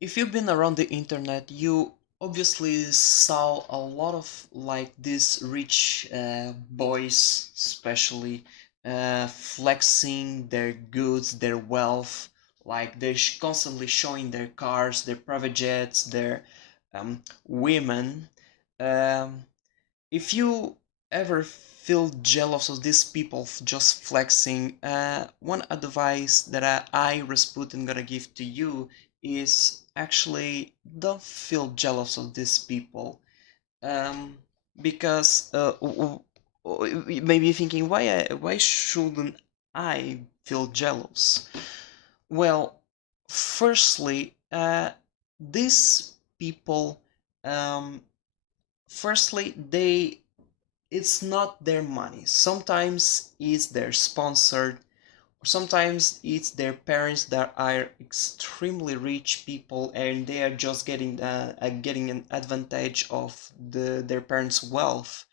If you've been around the internet, you obviously saw a lot of like these rich boys, especially flexing their goods, their wealth. Like they're constantly showing their cars, their private jets, their women. Um, if you ever feel jealous of these people just flexing, one advice that I Rasputin, gonna give to you is actually don't feel jealous of these people. Um, because maybe thinking why shouldn't I feel jealous? Well, firstly, these people, um, firstly, it's not their money. Sometimes it's their sponsored, or sometimes it's their parents that are extremely rich people, and they are just getting an advantage of their parents' wealth.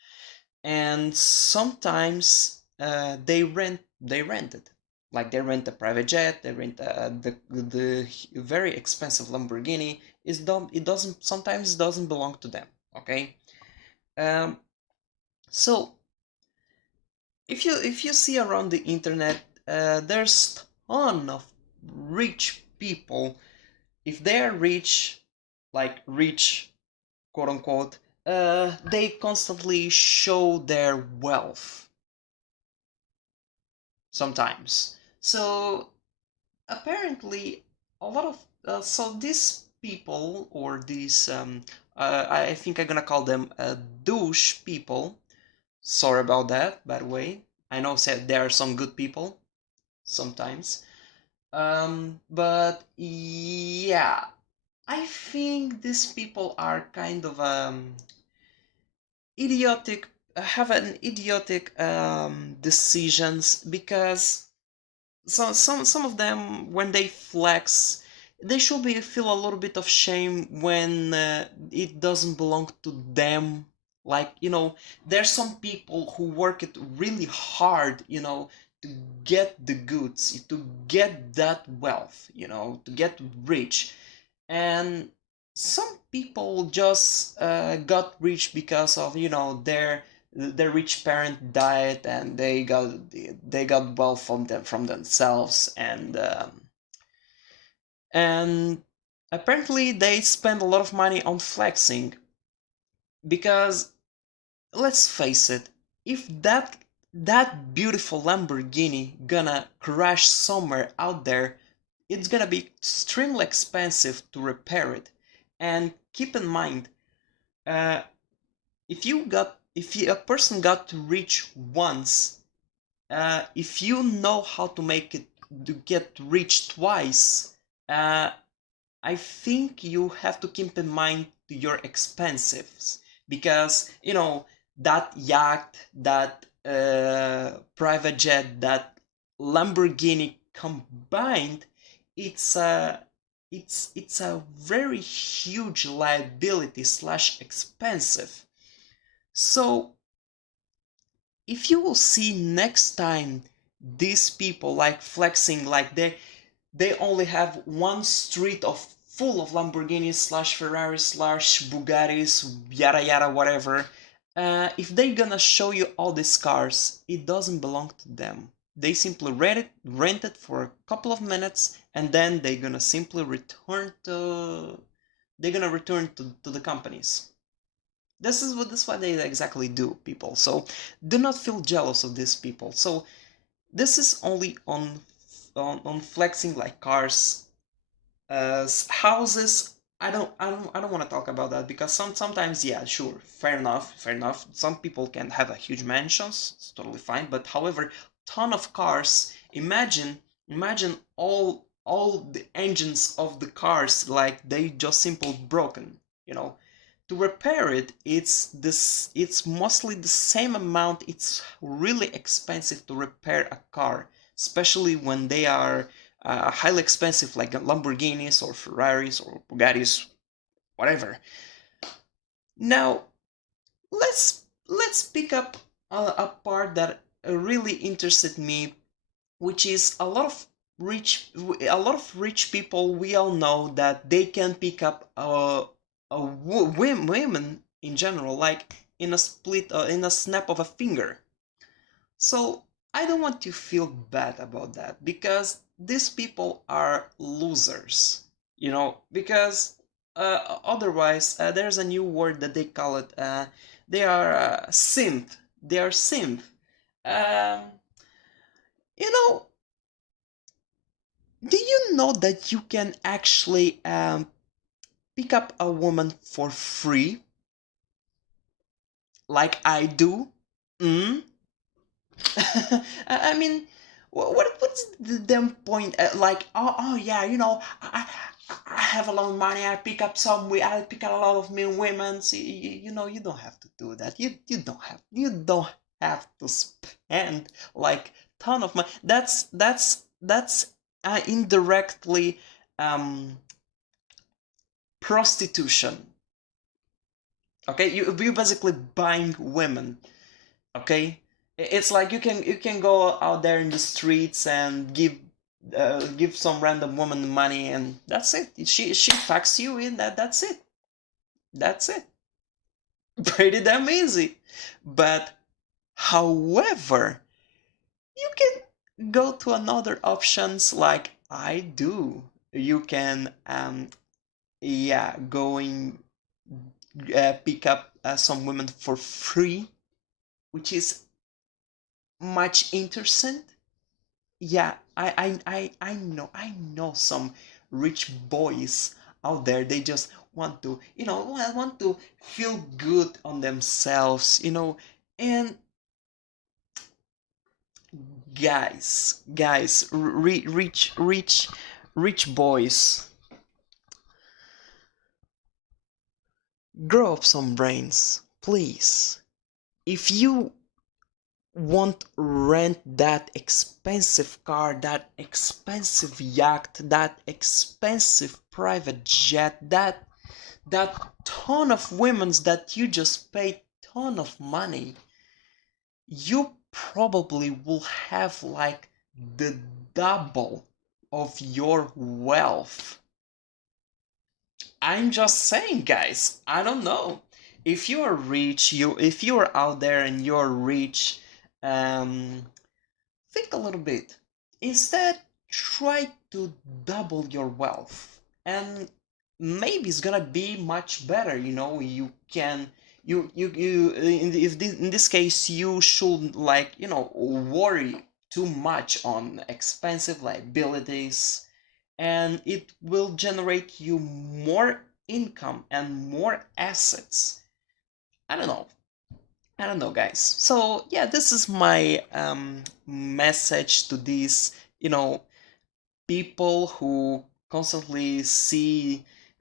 And sometimes they rent it. Like they rent a private jet, they rent the very expensive Lamborghini. It doesn't sometimes doesn't belong to them. Okay. Um, so if you see around the internet, there's ton of rich people. If they're rich, like rich, quote unquote, they constantly show their wealth sometimes. So apparently, a lot of so these people or these I think I'm gonna call them douche people. Sorry about that, by the way. I know said there are some good people sometimes. But yeah, I think these people are kind of idiotic, have an idiotic decisions because some of them when they flex, they should be feel a little bit of shame when it doesn't belong to them. Like, there's some people who work it really hard, to get the goods, to get that wealth, to get rich. And some people just got rich because of, their rich parent died, and they got wealth from themselves. And apparently they spend a lot of money on flexing because, let's face it, if that beautiful Lamborghini gonna crash somewhere out there, it's gonna be extremely expensive to repair it. And keep in mind, uh, if a person got rich once, if you know how to make it to get rich twice, uh, I think you have to keep in mind your expenses because that yacht, that private jet, that Lamborghini combined, it's a it's a very huge liability slash expensive. So if you will see next time these people like flexing, like they only have one street of full of Lamborghinis slash Ferraris slash Bugattis, yada yada, whatever. If they gonna show you all these cars, it doesn't belong to them. They simply rent it for a couple of minutes, and then they're gonna return to the companies. This is what they exactly do, people. So do not feel jealous of these people. So this is only on flexing like cars. Houses, I don't want to talk about that because sometimes, yeah, sure, fair enough. Some people can have a huge mansions, it's totally fine. But however, ton of cars. Imagine all the engines of the cars, like they just simply broken. You know, to repair it, it's mostly the same amount. It's really expensive to repair a car, especially when they are highly expensive, like Lamborghinis or Ferraris or Bugattis, whatever. Now let's pick up a part that really interested me, which is a lot of a lot of rich people, we all know that they can pick up women in general, like in a split, in a snap of a finger. So I don't want to feel bad about that, because these people are losers, because otherwise, there's a new word that they call it. They are simp. They are simp. Um, you know, do you know that you can actually pick up a woman for free, like I do? Mm? I mean, what's the damn point? Like, oh yeah, I have a lot of money. I pick up a lot of men, women. So, you don't have to do that. You don't have to spend like ton of money. That's indirectly prostitution. Okay, you basically buying women. Okay, it's like you can go out there in the streets and give some random woman money, and that's it. She fucks you in. That's it. That's it. Pretty damn easy. But however, you can go to another options like I do. You can yeah, going pick up some women for free, which is much interesting. Yeah, I know some rich boys out there. They just want to, want to feel good on themselves, and guys, rich boys, grow up some brains, please. If you won't rent that expensive car, that expensive yacht, that expensive private jet, that ton of women's that you just paid ton of money, you probably will have like the double of your wealth. I'm just saying, guys. I don't know. If you're rich, if you're out there and you're rich, um, think a little bit. Instead, try to double your wealth, and maybe it's gonna be much better. You can you in this case, you should, like, worry too much on expensive liabilities, and it will generate you more income and more assets. I don't know. I don't know, guys. So yeah, this is my message to these, people who constantly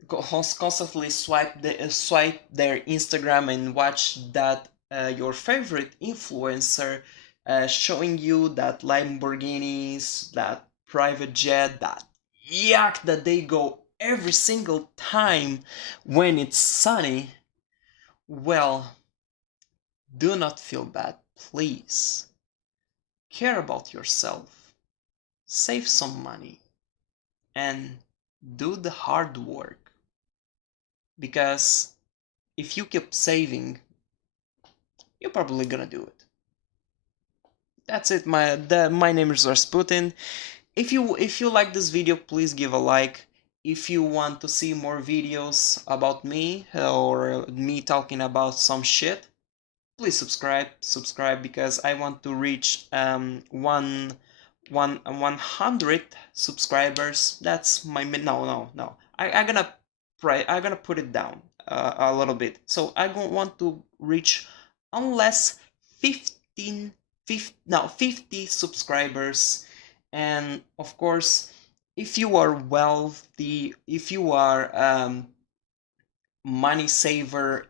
constantly swipe their Instagram and watch that your favorite influencer showing you that Lamborghinis, that private jet, that yacht that they go every single time when it's sunny. Well, do not feel bad, please. Care about yourself, save some money, and do the hard work. Because if you keep saving, you're probably gonna do it. That's it. My name is Rasputin. If you like this video, please give a like. If you want to see more videos about me, or me talking about some shit, please subscribe, because I want to reach 100 subscribers. That's my no. I'm gonna put it down a little bit. So I want to reach unless 15 50 subscribers. And of course, if you are wealthy, if you are money savior,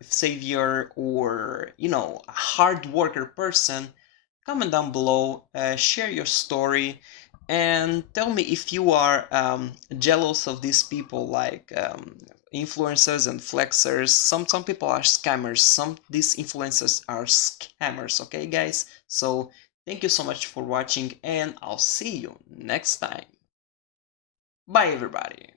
or a hard worker person, comment down below, share your story, and tell me if you are jealous of these people, like influencers and flexers. Some people are scammers. These influencers are scammers. Okay, guys, so thank you so much for watching, and I'll see you next time. Bye, everybody.